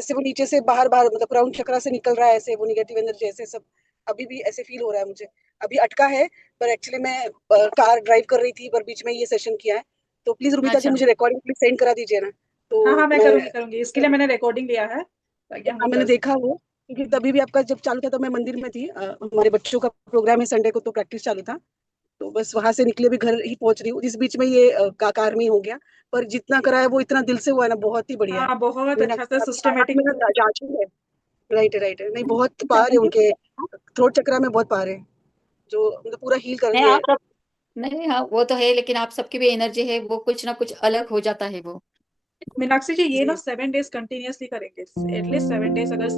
जैसे वो नीचे से बाहर बाहर मतलब क्राउन चक्रा से निकल रहा है ऐसे, वो निगेटिव एनर्जी ऐसे सब अभी भी ऐसे फील हो रहा है मुझे। अभी अटका है, पर एक्चुअली मैं कार ड्राइव कर रही थी, पर बीच में ये सेशन किया है। तो प्लीज रुमिता जी अच्छा। मुझे रिकॉर्डिंग प्लीज सेंड करा दीजिए ना। तो हाँ हाँ, मैं मैं करूंगी, इसके लिए मैंने रिकॉर्डिंग लिया है ताकि हम हाँ लोग मैंने कर देखा सकें। वो, क्योंकि तभी भी आपका जब चालू था तो मैं मंदिर में थी, हमारे बच्चों का प्रोग्राम है संडे को, तो प्रैक्टिस चालू था। तो बस वहां से निकले, अभी घर ही पहुंच रही हूँ। इस बीच में ये कार में ही हो गया। पर जितना करा है वो इतना दिल से हुआ है ना, बहुत ही बढ़िया है। हाँ, बहुत अच्छा से मीनाक्षी आप सिस्टमेटिक। मेरा जांचू है। राइट है, राइट है, नहीं बहुत पार है उनके थ्रोट चक्रा में, बहुत पार है जो मतलब पूरा हील कर नहीं ये। आप सब, नहीं हाँ वो तो है, लेकिन आप सबकी भी एनर्जी है, वो कुछ ना कुछ अलग हो जाता है वो। मीनाक्षी जी, ये ना जी 7 डेज कंटिन्यूअसली करेंगे, एटलीस्ट 7 डेज अगर